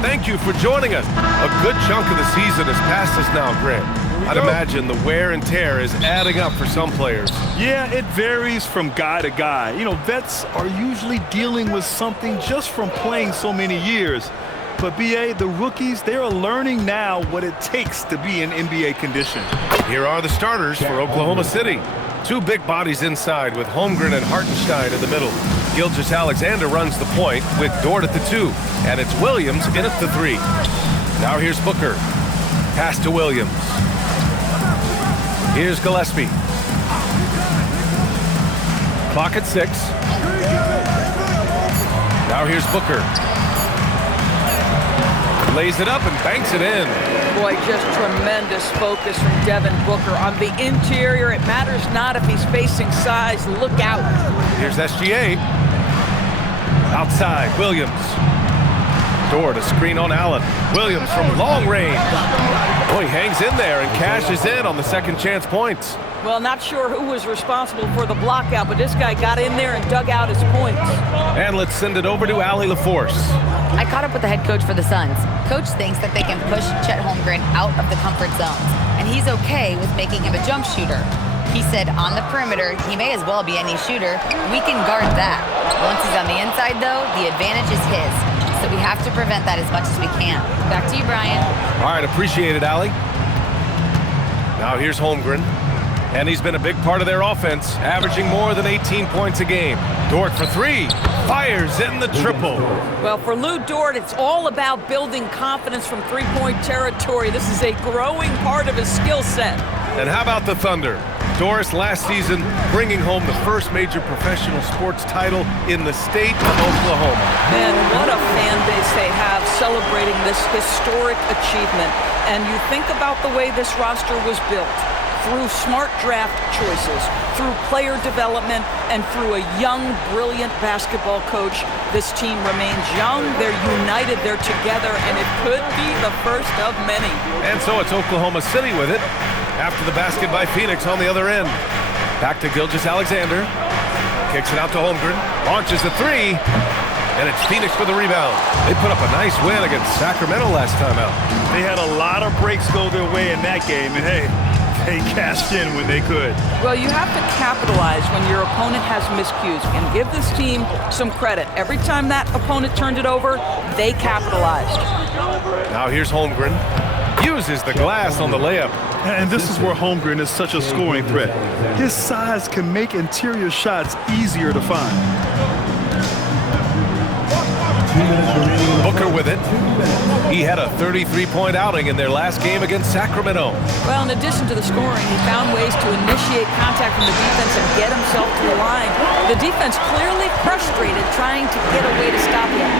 Thank you for joining us. A good chunk of the season has passed us now, Grant. I'd imagine the wear and tear is adding up for some players. Yeah, it varies from guy to guy. You know, vets are usually dealing with something just from playing so many years. But, B.A., the rookies, they're learning now what it takes to be in NBA condition. Here are the starters for Oklahoma City. Two big bodies inside with Holmgren and Hartenstein in the middle. Gilgeous-Alexander runs the point with Dort at the 2. And it's Williams in at the 3. Now here's Booker. Pass to Williams. Here's Gillespie. Clock at 6. Now here's Booker. Lays it up and banks it in. Boy, just tremendous focus from Devin Booker. On the interior, it matters not if he's facing size. Look out. Here's SGA. Outside, Williams. Dort, a screen on Allen. Williams from long range. Boy, he hangs in there and cashes in on the second chance points. Well, not sure who was responsible for the block out, but this guy got in there and dug out his points. And let's send it over to Allie LaForce. I caught up with the head coach for the Suns. Coach thinks that they can push Chet Holmgren out of the comfort zones, and he's okay with making him a jump shooter. He said on the perimeter, he may as well be any shooter. We can guard that. Once he's on the inside, though, the advantage is his. So we have to prevent that as much as we can. Back to you, Brian. All right, appreciate it, Allie. Now here's Holmgren. And he's been a big part of their offense, averaging more than 18 points a game. Dort for 3. Fires in the triple. Well, for Lou Dort, it's all about building confidence from three-point territory. This is a growing part of his skill set. And how about the Thunder? Doris last season bringing home the first major professional sports title in the state of Oklahoma. Man, what a fan base they have celebrating this historic achievement. And you think about the way this roster was built. Through smart draft choices, through player development, and through a young, brilliant basketball coach, this team remains young, they're united, they're together, and it could be the first of many. And so it's Oklahoma City with it, after the basket by Phoenix on the other end. Back to Gilgeous-Alexander, kicks it out to Holmgren, launches a 3, and it's Phoenix for the rebound. They put up a nice win against Sacramento last time out. They had a lot of breaks go their way in that game, and hey, they cashed in when they could. Well, you have to capitalize when your opponent has miscues, and give this team some credit. Every time that opponent turned it over, they capitalized. Now here's Holmgren. Uses the glass on the layup. And this is where Holmgren is such a scoring threat. His size can make interior shots easier to find. Booker with it. He had a 33-point outing in their last game against Sacramento. Well, in addition to the scoring, he found ways to initiate contact from the defense and get himself to the line. The defense clearly frustrated trying to get a way to stop him.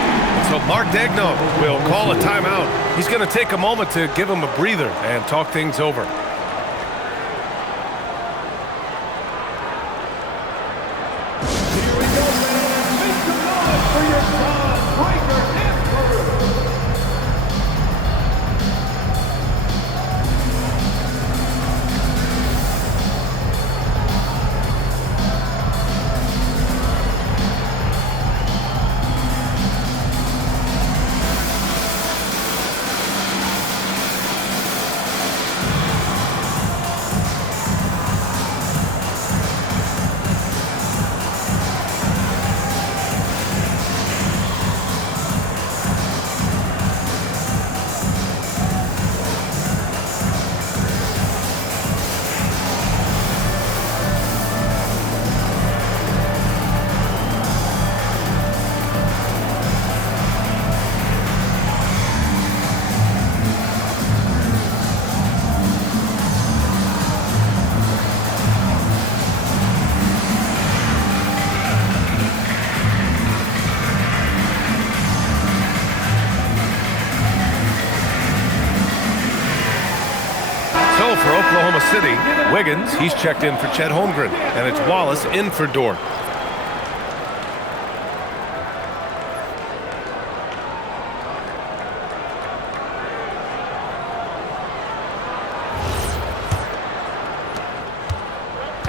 So Mark Daigneault will call a timeout. He's going to take a moment to give him a breather and talk things over. So for Oklahoma City, Wiggins, he's checked in for Chet Holmgren, and it's Wallace in for Dort.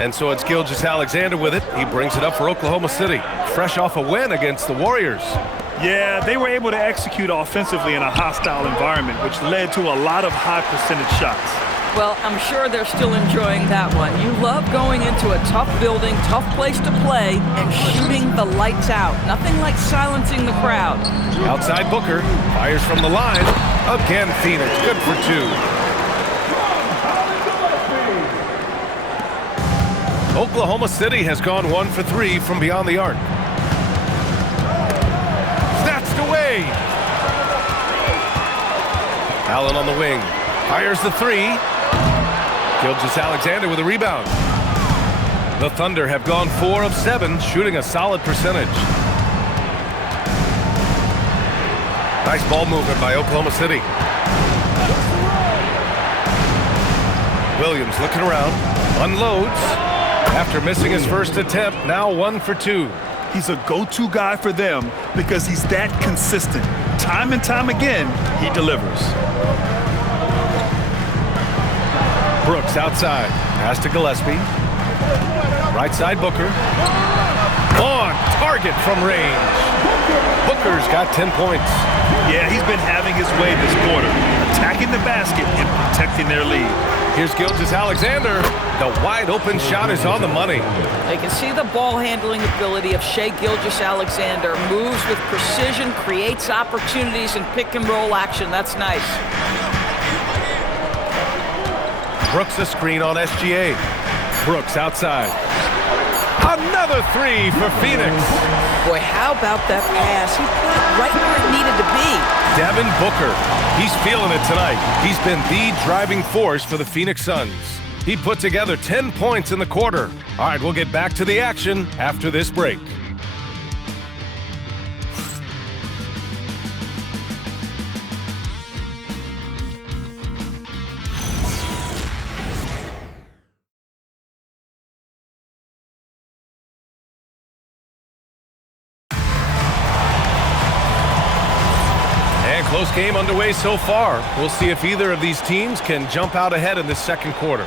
And so it's Gilgeous-Alexander with it. He brings it up for Oklahoma City, fresh off a win against the Warriors. Yeah, they were able to execute offensively in a hostile environment, which led to a lot of high percentage shots. Well, I'm sure they're still enjoying that one. You love going into a tough building, tough place to play, and shooting the lights out. Nothing like silencing the crowd. Outside Booker, fires from the line. Again, Phoenix, good for 2. Oklahoma City has gone 1 for 3 from beyond the arc. Snatched away. Allen on the wing, fires the 3. Gilgeous-Alexander with a rebound. The Thunder have gone 4 of 7, shooting a solid percentage. Nice ball movement by Oklahoma City. Williams looking around, unloads. After missing his first attempt, now 1 for 2. He's a go-to guy for them because he's that consistent. Time and time again, he delivers. Brooks outside. Pass to Gillespie. Right side Booker. On target from range. Booker's got 10 points. Yeah, he's been having his way this quarter, attacking the basket and protecting their lead. Here's Gilgeous-Alexander. The wide open shot is on the money. You can see the ball handling ability of Shai Gilgeous-Alexander. Moves with precision, creates opportunities in pick and roll action. That's nice. Brooks a screen on SGA. Brooks outside. Another 3 for Phoenix. Boy, how about that pass? He put it right where it needed to be. Devin Booker. He's feeling it tonight. He's been the driving force for the Phoenix Suns. He put together 10 points in the quarter. All right, we'll get back to the action after this break. Close game underway so far. We'll see if either of these teams can jump out ahead in this second quarter.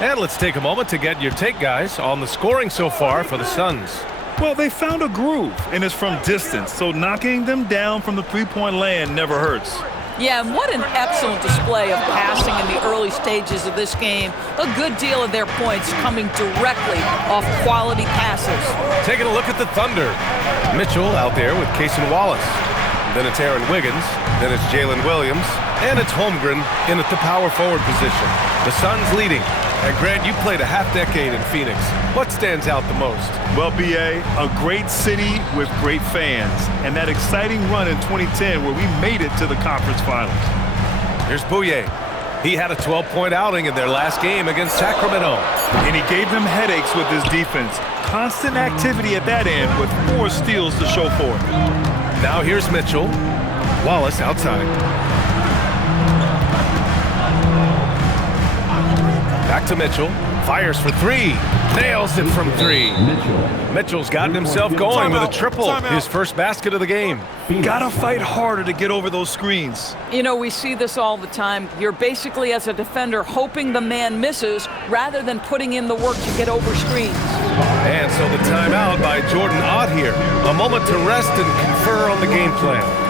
And let's take a moment to get your take, guys, on the scoring so far for the Suns. Well, they found a groove, and it's from distance, so knocking them down from the three-point land never hurts. Yeah, and what an excellent display of passing in the early stages of this game. A good deal of their points coming directly off quality passes. Taking a look at the Thunder. Mitchell out there with Cason Wallace. Then it's Aaron Wiggins, then it's Jalen Williams, and it's Holmgren in at the power forward position. The Suns leading. And Grant, you played a half-decade in Phoenix. What stands out the most? Well, B.A., a great city with great fans, and that exciting run in 2010 where we made it to the conference finals. Here's Bouye. He had a 12-point outing in their last game against Sacramento. And he gave them headaches with his defense. Constant activity at that end with 4 steals to show for it. Now here's Mitchell. Wallace outside. Back to Mitchell. Fires for 3. Nails it from 3. Mitchell's gotten himself going with a triple. His first basket of the game. Gotta fight harder to get over those screens. You know, we see this all the time. You're basically, as a defender, hoping the man misses rather than putting in the work to get over screens. And so the timeout by Jordan Ott here. A moment to rest and confer on the game plan.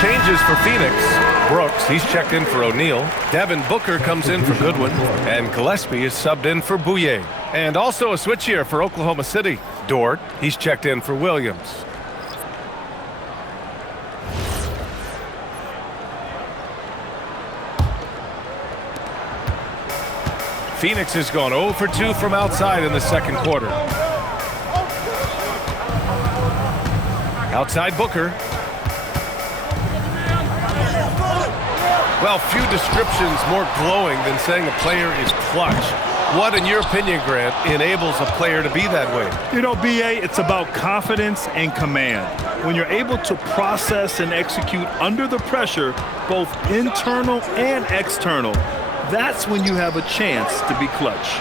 Changes for Phoenix. Brooks, he's checked in for O'Neal. Devin Booker comes in for Goodwin. And Gillespie is subbed in for Bouye. And also a switch here for Oklahoma City. Dort, he's checked in for Williams. Phoenix has gone 0 for 2 from outside in the second quarter. Outside Booker. Well, few descriptions more glowing than saying a player is clutch. What, in your opinion, Grant, enables a player to be that way? You know, B.A., it's about confidence and command. When you're able to process and execute under the pressure, both internal and external, that's when you have a chance to be clutch.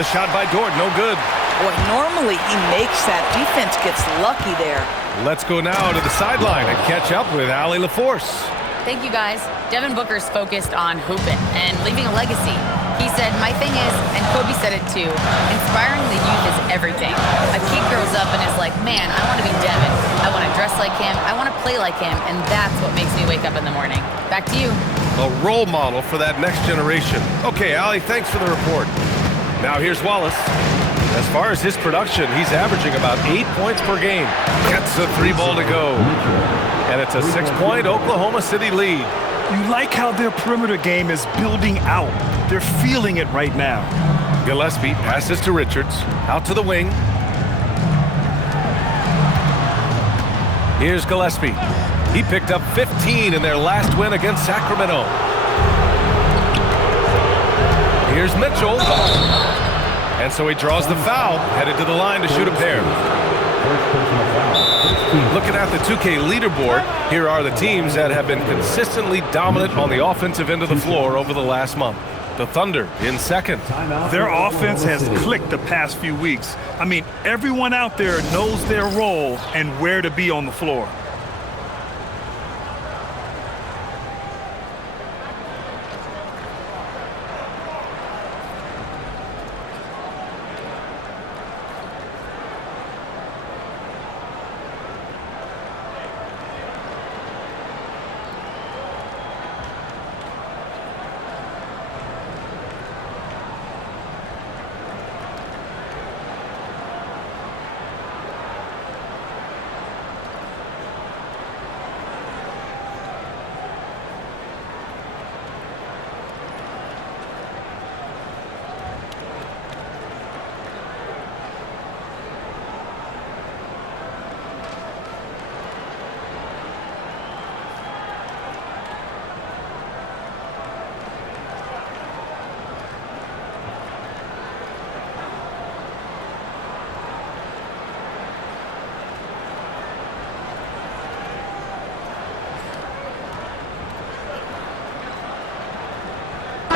The shot by Dort, no good. Boy, normally he makes that. Defense gets lucky there. Let's go now to the sideline and catch up with Allie LaForce. Thank you, guys. Devin Booker's focused on hooping and leaving a legacy. He said, my thing is, and Kobe said it too, inspiring the youth is everything. A kid grows up and is like, man, I want to be Devin. I want to dress like him. I want to play like him. And that's what makes me wake up in the morning. Back to you. A role model for that next generation. Okay, Allie, thanks for the report. Now here's Wallace. As far as his production, he's averaging about 8 points per game. Gets a 3-ball to go. And it's a 6-point Oklahoma City lead. You like how their perimeter game is building out. They're feeling it right now. Gillespie passes to Richards. Out to the wing. Here's Gillespie. He picked up 15 in their last win against Sacramento. Here's Mitchell. And so he draws the foul, headed to the line to shoot a pair. Looking at the 2K leaderboard, here are the teams that have been consistently dominant on the offensive end of the floor over the last month. The Thunder in second. Their offense has clicked the past few weeks. I mean, everyone out there knows their role and where to be on the floor.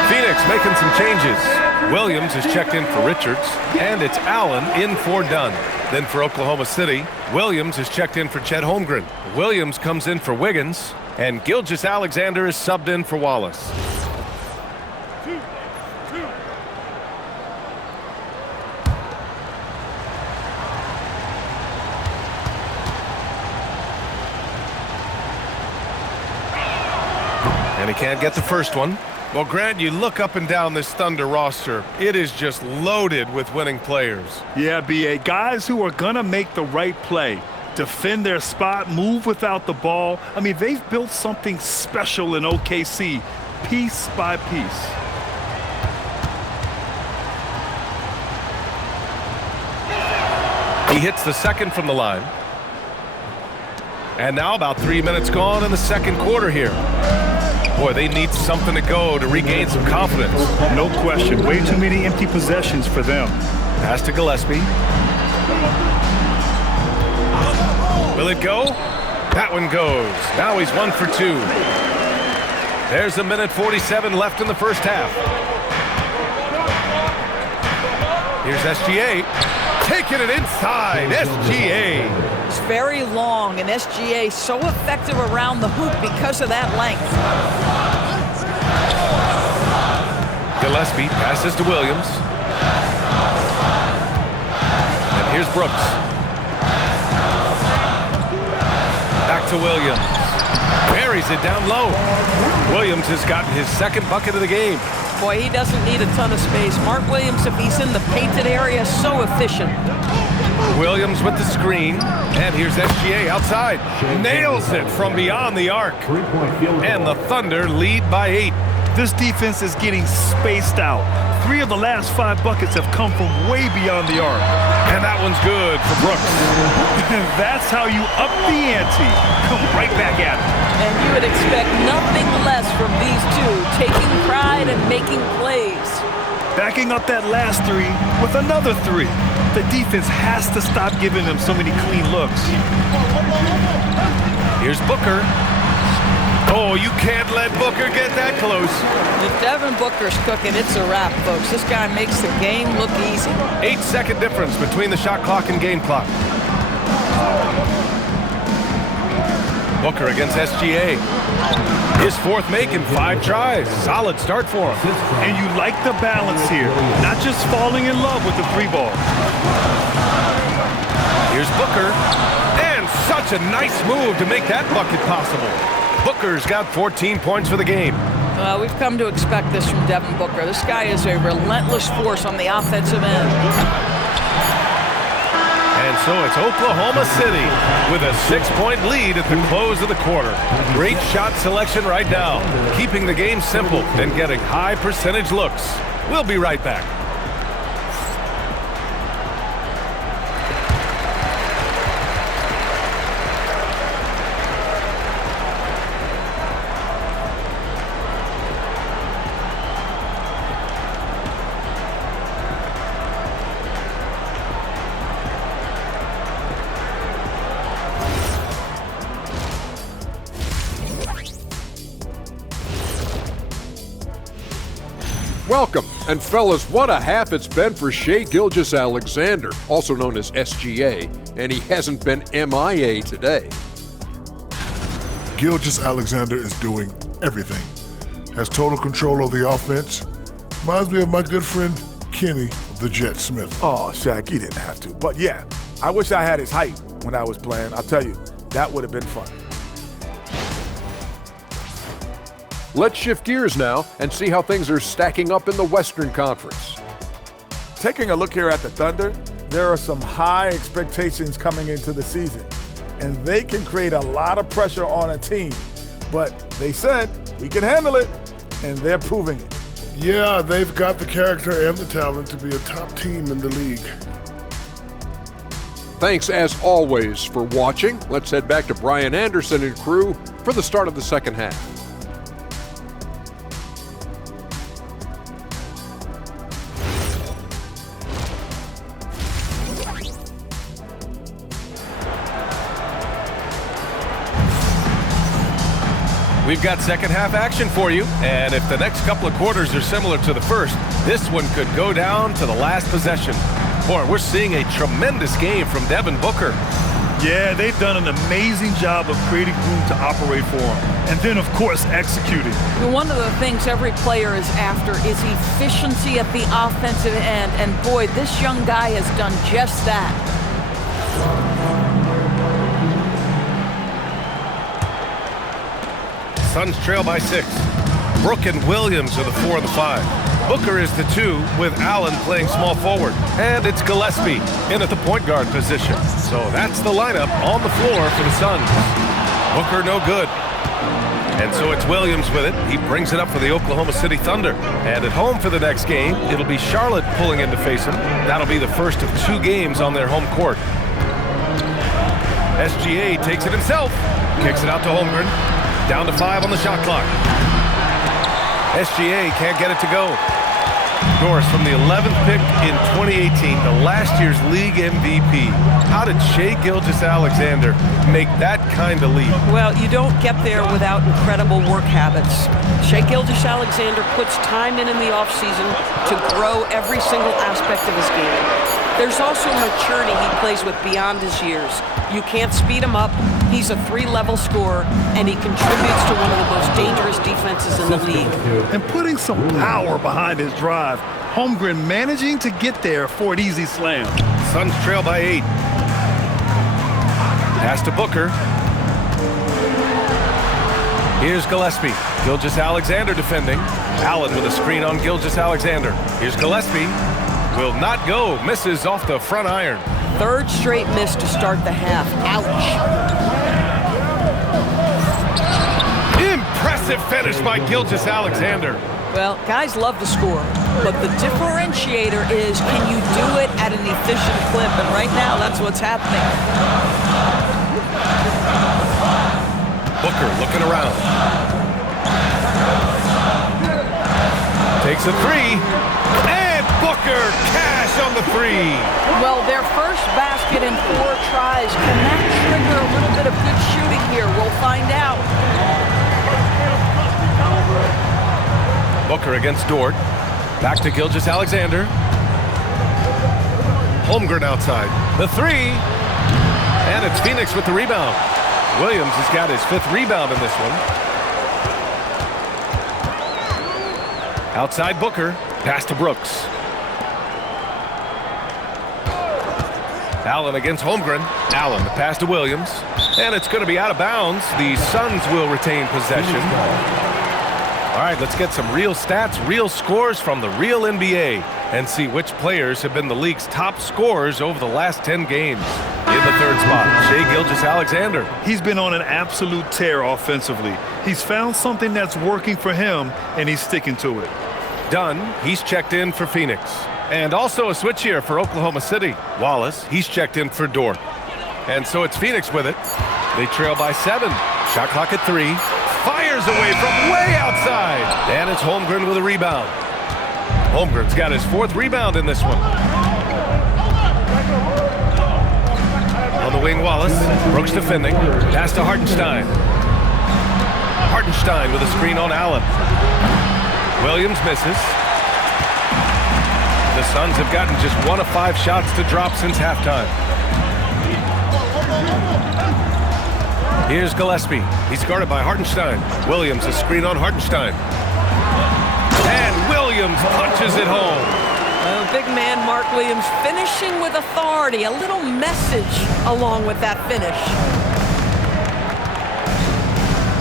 Phoenix making some changes. Williams is checked in for Richards, and it's Allen in for Dunn. Then for Oklahoma City, Williams is checked in for Chet Holmgren. Williams comes in for Wiggins, and Gilgeous-Alexander is subbed in for Wallace. And he can't get the first one. Well, Grant, you look up and down this Thunder roster. It is just loaded with winning players. Yeah, B.A., guys who are going to make the right play, defend their spot, move without the ball. I mean, they've built something special in OKC, piece by piece. He hits the second from the line. And now about 3 minutes gone in the second quarter here. Boy, they need something to go to regain some confidence. No question. Way too many empty possessions for them. Pass to Gillespie. Will it go? That one goes. Now he's 1 for 2. There's a minute 47 left in the first half. Here's SGA. Taking it inside. SGA. It's very long, and SGA so effective around the hoop because of that length. Gillespie passes to Williams. And here's Brooks. Back to Williams. Buries it down low. Williams has gotten his second bucket of the game. Boy, he doesn't need a ton of space. Mark Williams, if he's in the painted area, so efficient. Williams with the screen, and here's SGA outside. Nails it from beyond the arc. And the Thunder lead by 8. This defense is getting spaced out. 3 of the last 5 buckets have come from way beyond the arc. And that one's good for Brooks. That's how you up the ante. Come right back at it. And you would expect nothing less from these two, taking pride and making plays. Backing up that last 3 with another 3. The defense has to stop giving them so many clean looks. Here's Booker. Oh, you can't let Booker get that close. If Devin Booker's cooking, it's a wrap, folks. This guy makes the game look easy. 8-second difference between the shot clock and game clock. Booker against SGA. His 4th make in 5 tries. Solid start for him. And you like the balance here. Not just falling in love with the 3-ball. Here's Booker. And such a nice move to make that bucket possible. Booker's got 14 points for the game. We've come to expect this from Devin Booker. This guy is a relentless force on the offensive end. And so it's Oklahoma City with a 6-point lead at the close of the quarter. Great shot selection right now, keeping the game simple and getting high percentage looks. We'll be right back. Welcome, and fellas, what a half it's been for Shai Gilgeous-Alexander, also known as SGA, and he hasn't been MIA today. Gilgeous-Alexander is doing everything. Has total control of the offense. Reminds me of my good friend Kenny, the Jet Smith. Oh, Shaq, he didn't have to. But yeah, I wish I had his height when I was playing. I'll tell you, that would have been fun. Let's shift gears now and see how things are stacking up in the Western Conference. Taking a look here at the Thunder, there are some high expectations coming into the season, and they can create a lot of pressure on a team. But they said, we can handle it, and they're proving it. Yeah, they've got the character and the talent to be a top team in the league. Thanks as always for watching. Let's head back to Brian Anderson and crew for the start of the second half. We've got second half action for you, and if the next couple of quarters are similar to the first, this one could go down to the last possession. Boy, we're seeing a tremendous game from Devin Booker. Yeah, they've done an amazing job of creating room to operate for him. And then, of course, executing. One of the things every player is after is efficiency at the offensive end. And boy, this young guy has done just that. Suns trail by 6. Brook and Williams are the 4 and the 5. Booker is the 2 with Allen playing small forward. And it's Gillespie in at the point guard position. So that's the lineup on the floor for the Suns. Booker no good. And so it's Williams with it. He brings it up for the Oklahoma City Thunder. And at home for the next game, it'll be Charlotte pulling in to face him. That'll be the first of 2 games on their home court. SGA takes it himself. Kicks it out to Holmgren. Down to 5 on the shot clock. SGA can't get it to go. Doris, from the 11th pick in 2018, the last year's league MVP, how did Shai Gilgeous-Alexander make that kind of leap? Well, you don't get there without incredible work habits. Shai Gilgeous-Alexander puts time in the offseason to grow every single aspect of his game. There's also maturity he plays with beyond his years. You can't speed him up. He's a 3-level scorer, and he contributes to one of the most dangerous defenses in the league. And putting some power behind his drive. Holmgren managing to get there for an easy slam. Suns trail by 8. Pass to Booker. Here's Gillespie. Gilgeous-Alexander defending. Allen with a screen on Gilgeous-Alexander. Here's Gillespie. Will not go. Misses off the front iron. Third straight miss to start the half. Ouch. Impressive finish by Gilgeous-Alexander. Well, guys love to score, but the differentiator is, can you do it at an efficient clip? And right now, that's what's happening. Booker looking around. Takes a three. And Booker cash on the three. Well, their first basket in 4 tries. Can that trigger a little bit of good shooting here? We'll find out. Booker against Dort. Back to Gilgeous-Alexander. Holmgren outside. The three. And it's Phoenix with the rebound. Williams has got his 5th rebound in this one. Outside Booker. Pass to Brooks. Allen against Holmgren. Allen, the pass to Williams. And it's going to be out of bounds. The Suns will retain possession. All right, let's get some real stats, real scores from the real NBA and see which players have been the league's top scorers over the last 10 games. In the 3rd spot, Shai Gilgeous-Alexander. He's been on an absolute tear offensively. He's found something that's working for him, and he's sticking to it. Dunn, he's checked in for Phoenix. And also a switch here for Oklahoma City. Wallace, he's checked in for Dort. And so it's Phoenix with it. They trail by 7. Shot clock at 3. Fires away from way outside. And it's Holmgren with a rebound. Holmgren's got his 4th rebound in this one. On the wing, Wallace. Brooks defending. Pass to Hartenstein. Hartenstein with a screen on Allen. Williams misses. The Suns have gotten just 1 of 5 shots to drop since halftime. Here's Gillespie. He's guarded by Hartenstein. Williams, a screen on Hartenstein. And Williams punches it home. Well, big man Mark Williams finishing with authority. A little message along with that finish.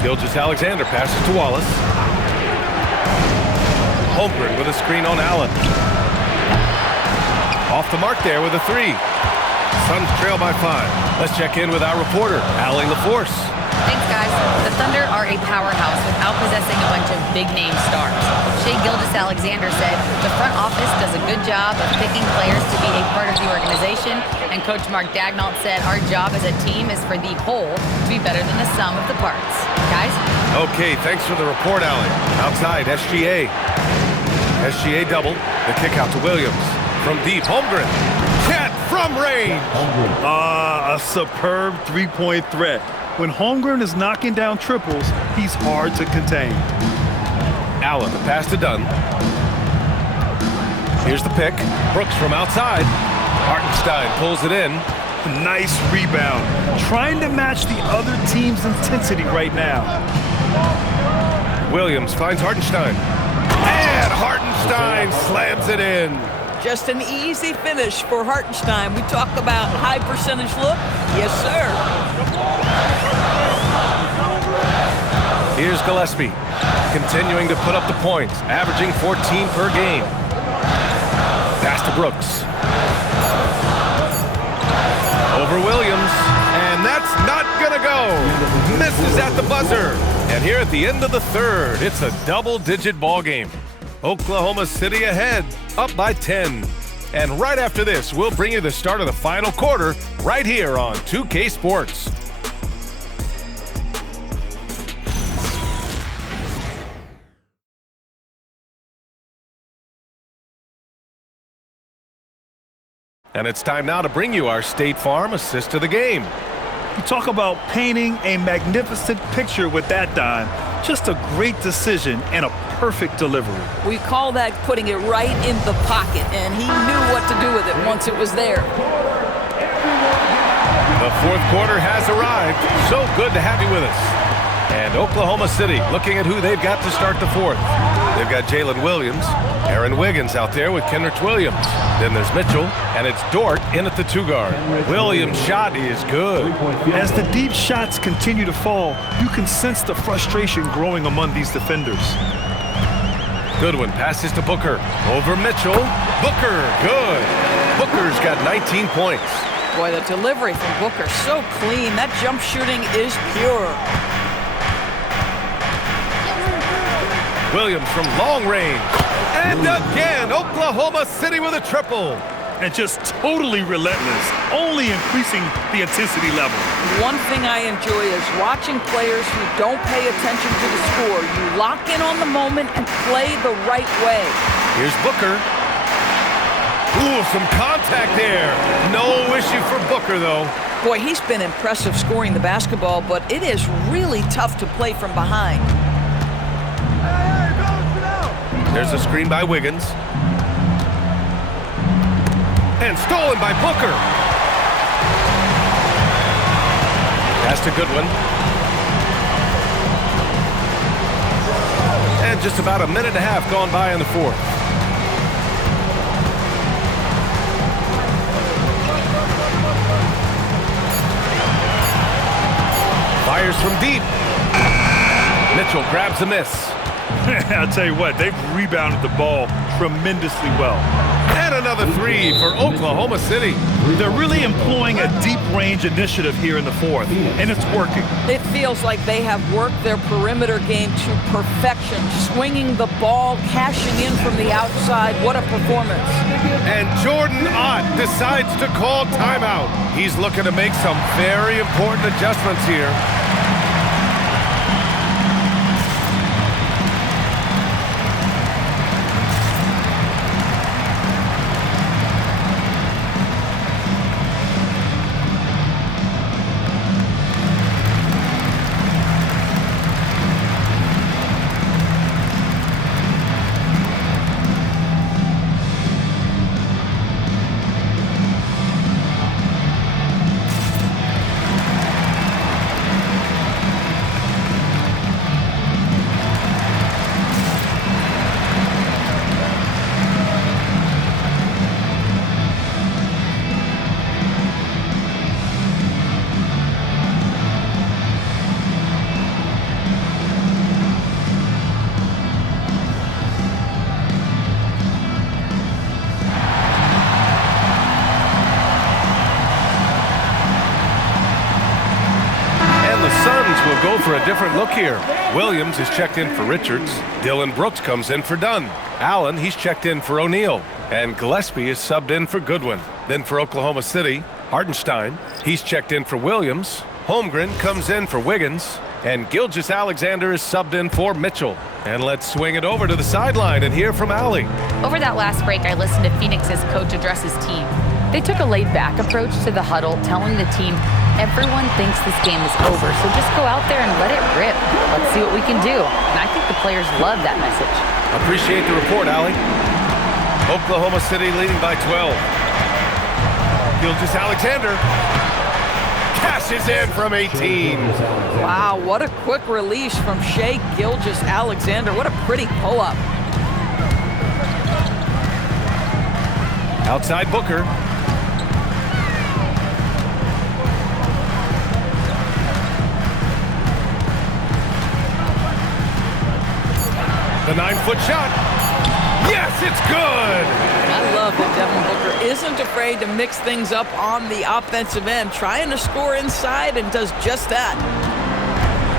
Gilgeous-Alexander passes to Wallace. Holmgren with a screen on Allen. Off the mark there with a 3. Suns trail by 5. Let's check in with our reporter, Allie LaForce. Thanks, guys. The Thunder are a powerhouse without possessing a bunch of big-name stars. Shai Gilgeous-Alexander said the front office does a good job of picking players to be a part of the organization, and Coach Mark Daigneault said our job as a team is for the whole to be better than the sum of the parts. Guys? Okay, thanks for the report, Allie. Outside, SGA. SGA double. The kick out to Williams. From deep, Holmgren. Cat from range. A superb 3-point threat. When Holmgren is knocking down triples, he's hard to contain. Allen, the pass to Dunn. Here's the pick. Brooks from outside. Hartenstein pulls it in. Nice rebound. Trying to match the other team's intensity right now. Williams finds Hartenstein. And Hartenstein slams it in. Just an easy finish for Hartenstein. We talk about high percentage look. Yes, sir. Here's Gillespie, continuing to put up the points, averaging 14 per game. Pass to Brooks. Over Williams, and that's not gonna go. Misses at the buzzer. And here at the end of the 3rd, it's a double-digit ball game. Oklahoma City ahead, up by 10. And right after this, we'll bring you the start of the final quarter right here on 2K Sports. And it's time now to bring you our State Farm assist of the game. You talk about painting a magnificent picture with that dime. Just a great decision and a perfect delivery. We call that putting it right in the pocket, and he knew what to do with it once it was there. The 4th quarter has arrived. So good to have you with us. And Oklahoma City looking at who they've got to start the 4th. They've got Jalen Williams, Aaron Wiggins out there with Kenrich Williams. Then there's Mitchell, and it's Dort in at the 2 guard. Williams' shot is good. As the deep shots continue to fall, you can sense the frustration growing among these defenders. Goodwin passes to Booker. Over Mitchell. Booker, good. Booker's got 19 points. Boy, the delivery from Booker, so clean. That jump shooting is pure. Williams from long range. And again, Oklahoma City with a triple. And just totally relentless, only increasing the intensity level. One thing I enjoy is watching players who don't pay attention to the score. You lock in on the moment and play the right way. Here's Booker. Ooh, some contact there. No issue for Booker, though. Boy, he's been impressive scoring the basketball, but it is really tough to play from behind. There's a screen by Wiggins. And stolen by Booker. Pass to Goodwin. And just about a minute and a half gone by in the fourth. Fires from deep. Mitchell grabs a miss. I'll tell you what, they've rebounded the ball tremendously well. And another three for Oklahoma City. They're really employing a deep range initiative here in the fourth, and it's working. It feels like they have worked their perimeter game to perfection, swinging the ball, cashing in from the outside. What a performance. And Jordan Ott decides to call timeout. He's looking to make some very important adjustments here. Go for a different look here. Williams is checked in for Richards. Dylan Brooks comes in for Dunn. Allen, he's checked in for O'Neal. And Gillespie is subbed in for Goodwin. Then for Oklahoma City, Hartenstein, he's checked in for Williams. Holmgren comes in for Wiggins. And Gilgeous-Alexander is subbed in for Mitchell. And let's swing it over to the sideline and hear from Allie. Over that last break, I listened to Phoenix's coach address his team. They took a laid-back approach to the huddle, telling the team, everyone thinks this game is over, so just go out there and let it rip. Let's see what we can do. And I think the players love that message. Appreciate the report, Allie. Oklahoma City leading by 12. Gilgeous-Alexander cashes in from 18. Wow, what a quick release from Shai Gilgeous-Alexander. What a pretty pull-up. Outside Booker. The 9-foot shot. Yes, it's good. I love that Devin Booker isn't afraid to mix things up on the offensive end, trying to score inside and does just that.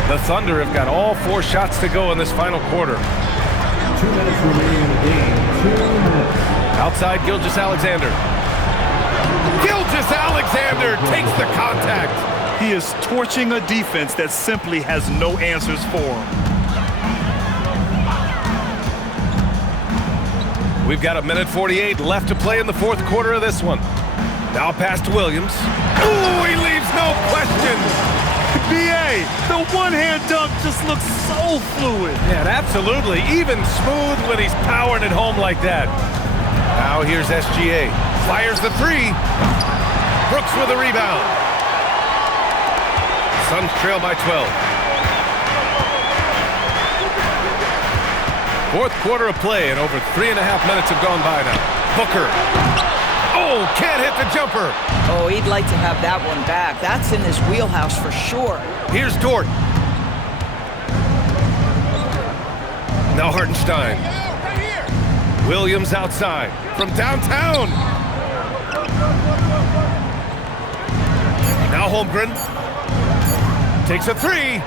The Thunder have got all 4 shots to go in this final quarter. 2 minutes remaining in the game. 2 minutes. Outside Gilgeous-Alexander. Gilgeous-Alexander takes the contact. He is torching a defense that simply has no answers for him. We've got 1:48 left to play in the fourth quarter of this one. Now pass to Williams. Ooh, he leaves no question. B.A., the one-hand dunk just looks so fluid. Yeah, absolutely. Even smooth when he's powering it home like that. Now here's SGA. Fires the 3. Brooks with a rebound. Suns trail by 12. Fourth quarter of play, and over 3.5 minutes have gone by now. Booker. Oh, can't hit the jumper. Oh, he'd like to have that one back. That's in his wheelhouse for sure. Here's Dort. Now Hartenstein. Williams outside from downtown. Now Holmgren takes a three.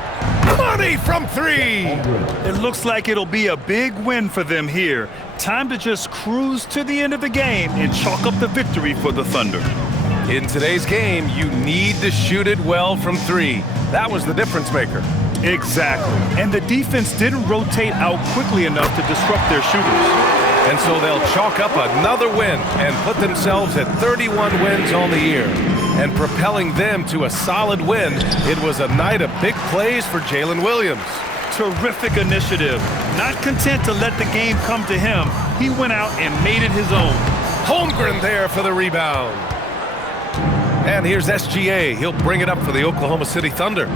Money from three. It looks like it'll be a big win for them here. Time to just cruise to the end of the game and chalk up the victory for the Thunder. In today's game, you need to shoot it well from three. That was the difference maker. Exactly. And the defense didn't rotate out quickly enough to disrupt their shooters. And so they'll chalk up another win and put themselves at 31 wins on the year. And propelling them to a solid win, it was a night of big plays for Jalen Williams. Terrific initiative. Not content to let the game come to him, he went out and made it his own. Holmgren there for the rebound. And here's SGA. He'll bring it up for the Oklahoma City Thunder.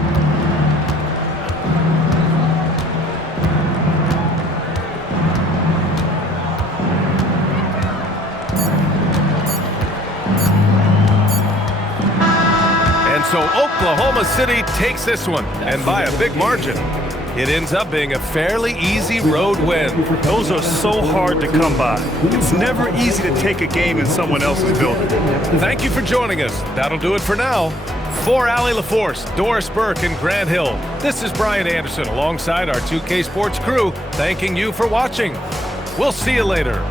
So Oklahoma City takes this one, and by a big margin. It ends up being a fairly easy road win. Those are so hard to come by. It's never easy to take a game in someone else's building. Thank you for joining us. That'll do it for now. For Allie LaForce, Doris Burke, and Grant Hill, this is Brian Anderson alongside our 2K Sports crew, thanking you for watching. We'll see you later.